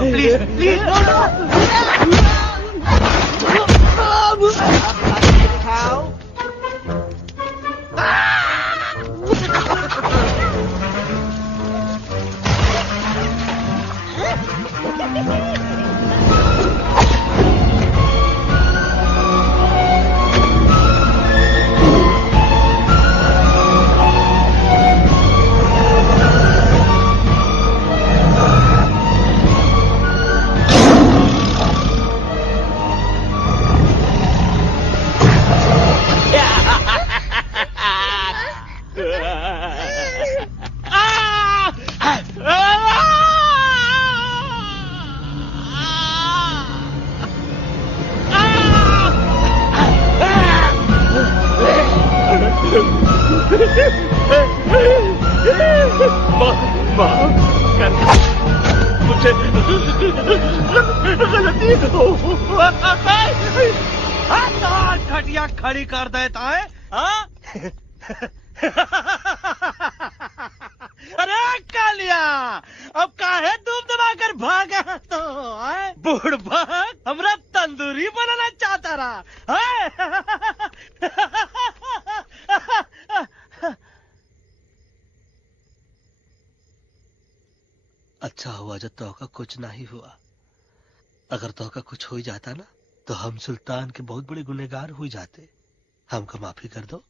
Please please दिखाओ। घटिया खड़ी कर देता है। अरे कालिया, अब काहे धूप दबाकर भागा तो बुढ़बा हमरा तंदूरी बनाना चाहता रहा। अच्छा हुआ जब तोहका कुछ नहीं हुआ। अगर तोहका कुछ हो जाता ना तो हम सुल्तान के बहुत बड़े गुनहगार हो जाते। हमको माफी कर दो।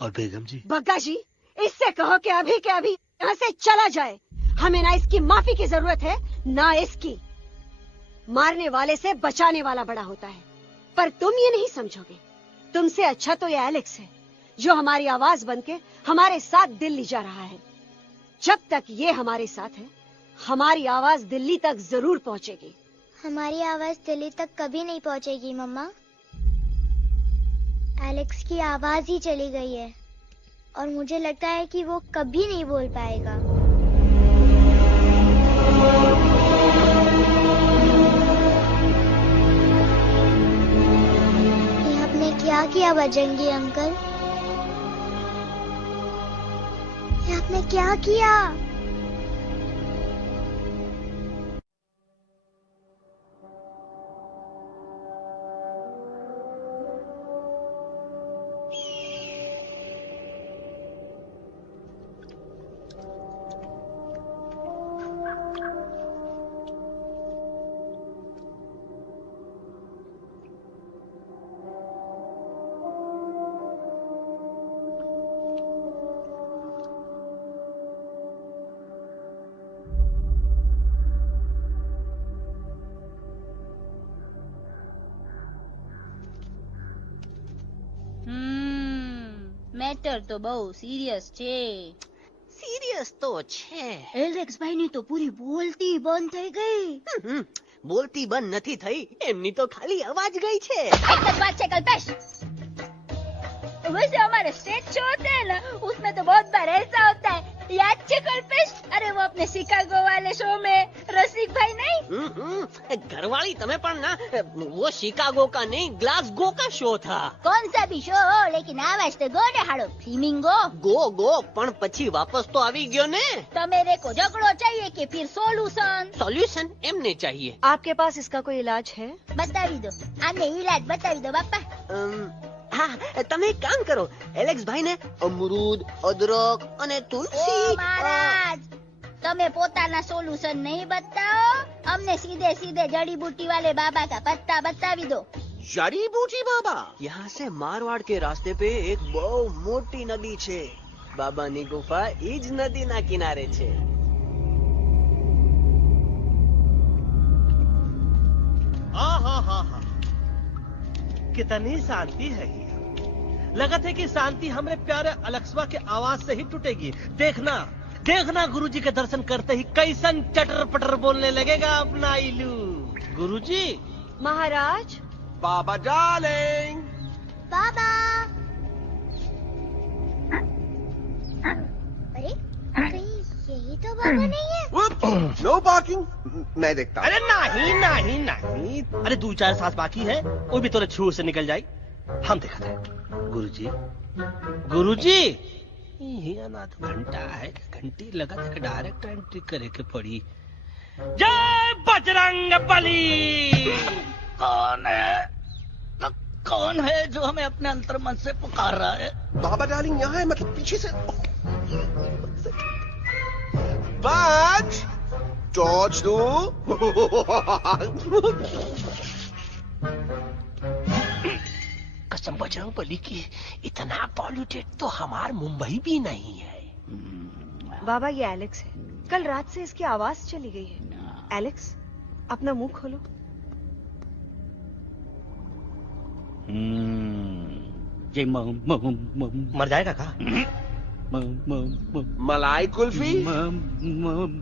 और बेगम जी, बग्गा जी, इससे कहो कि अभी के अभी यहाँ से चला जाए। हमें ना इसकी माफी की जरूरत है ना इसकी। मारने वाले से बचाने वाला बड़ा होता है, पर तुम ये नहीं समझोगे। तुमसे अच्छा तो ये एलेक्स है जो हमारी आवाज बनके हमारे साथ दिल्ली जा रहा है। जब तक ये हमारे साथ है हमारी आवाज दिल्ली तक जरूर पहुंचेगी। हमारी आवाज दिल्ली तक कभी नहीं पहुंचेगी मम्मा। एलेक्स की आवाज ही चली गई है और मुझे लगता है कि वो कभी नहीं बोल पाएगा। ये आपने क्या किया बजरंगी अंकल? ये आपने क्या किया? મેટર તો બહુ સિરિયસ છે। સિરિયસ તો છે। એલેક્સ ભાઈ ની તો પૂરી બોલતી બંધ થઈ ગઈ। બોલતી બંધ નથી થઈ, એમની તો ખાલી અવાજ ગઈ છે। एक तो बात है कल्पेश, वैसे हमारे स्टेज शो होते हैं ना उसमें तो बहुत बार ऐसा होता है, याद है कल्पेश? अरे वो अपने शिकागो वाले शो में रसिक भाई नहीं? घरवाली तुम्हें पण ना, वो शिकागो का नहीं ग्लासगो का शो था। कौन सा भी शो हो लेकिन आवाज तो गो ने हाड़ो फ्लेमिंगो। गो पण પછી वापस तो આવી ગયો ने। तो मेरे को झगड़ो चाहिए कि फिर सॉल्यूशन एमने चाहिए। आपके पास इसका कोई इलाज है? बतावी दो, आने इलाज बतावी दो बापा। हाँ, તમે એક કામ કરો, એલેક્સ ભાઈ ને અમરૂદ, અદરક અને તુલસી। महाराज તમે પોતાના સોલ્યુશન नहीं बताओ, हमने सीधे सीधे जड़ी बूटी वाले बाबा का पत्ता बतावी दो। जड़ी बूटी बाबा यहाँ से मारवाड़ के रास्ते पे एक बहुत मोटी नदी छे बाबानी गुफा ईज नदी ना किनारे छे हा कितनी शांति है ये। लगत है कि शांति हमरे प्यारे अलक्सवा के आवाज से ही टूटेगी। देखना देखना गुरुजी के दर्शन करते ही कैसन चटर पटर बोलने लगेगा अपना इलू। गुरुजी। महाराज। बाबा डार्लिंग। बाबा। अरे कहीं यही तो बाबा नहीं है। No parking. मैं देखता हूँ। अरे नहीं। अरे 2-4 सांस बाकी है, वो भी तोरे छू से निकल जाए। हम देखा थे। गुरुजी ये ना तो घंटा है, घंटी लगा था कि डायरेक्ट एंट्री करे के पड़ी। जय बजरंग बली। कौन है जो हमें अपने अंतर मन से पुकार रहा है? बाबा डार्लिंग यहाँ है, मतलब पीछे से। बाज टॉर्च दो। कसम बजरंग बली की, इतना पॉल्यूटेड तो हमार मुंबई भी नहीं है। बाबा ये एलेक्स है, कल रात से इसकी आवाज चली गई है। एलेक्स अपना मुंह खोलो। ये मर जाएगा का? मलाई कुल्फी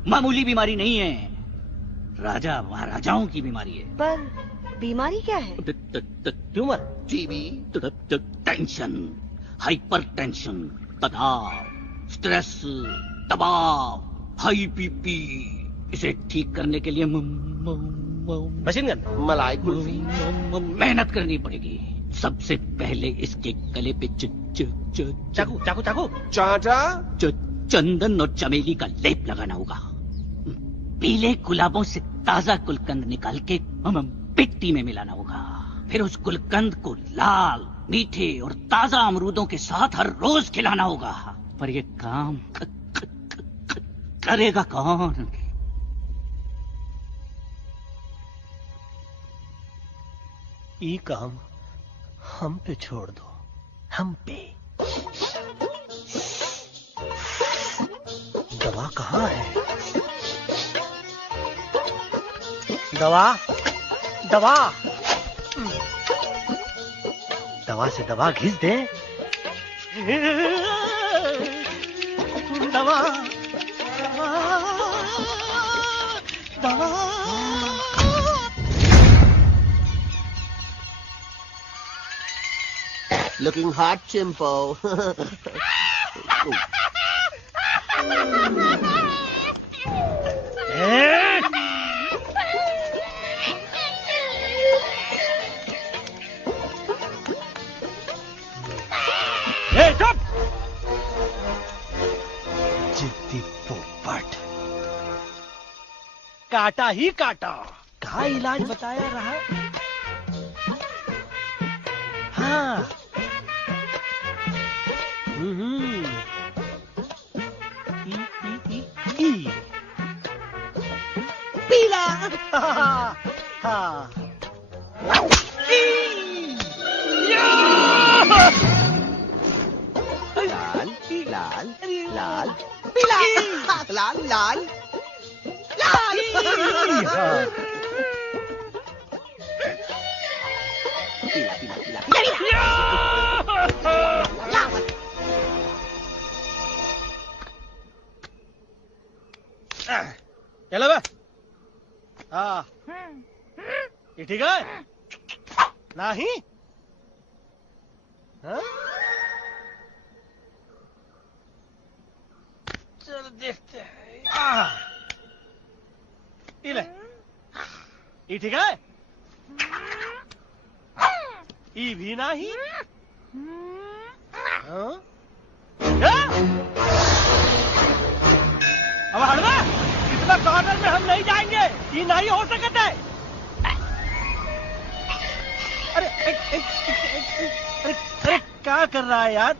मामूली बीमारी नहीं है, राजा महाराजाओं की बीमारी है। पर बीमारी क्या है? Tumour, TB, tension, hyper tension, तनाव, स्ट्रेस, दबाव, हाई बीपी। इसे ठीक करने के लिए मशीन गन, मलाई कुल्फी मेहनत करनी पड़ेगी। सबसे पहले इसके गले पे चाकू चाटा, चंदन और चमेली का लेप लगाना होगा। पीले गुलाबों से ताजा गुलकंद निकाल के मिट्टी में मिलाना होगा। फिर उस गुलकंद को लाल, मीठे और ताजा अमरूदों के साथ हर रोज खिलाना होगा। पर ये काम करेगा कौन? ये काम हम पे छोड़ दो, हम पे। दवा कहाँ है? दवा से दवा घिस दे। दवा। looking hot, Chimpo. चुप! जिद्दी पोपट, काटा ही काटा। कहाँ इलाज बताया रहा? हाँ। पीला। हाँ। लाल, लाल, पीला, लाल, लाल, लाल। चलो बे। हाँ, ये ठीक है? नहीं? हाँ? चल देखते हैं। ये ले, ये ठीक है? ये भी नहीं? हाँ? अब हड़वा, इतना कॉर्नर में हम नहीं जाएंगे, ये नहीं हो सकता है। अरे क्या कर रहा है यार?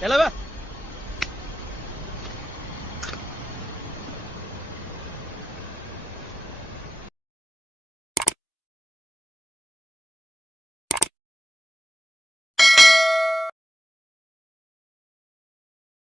चलो बा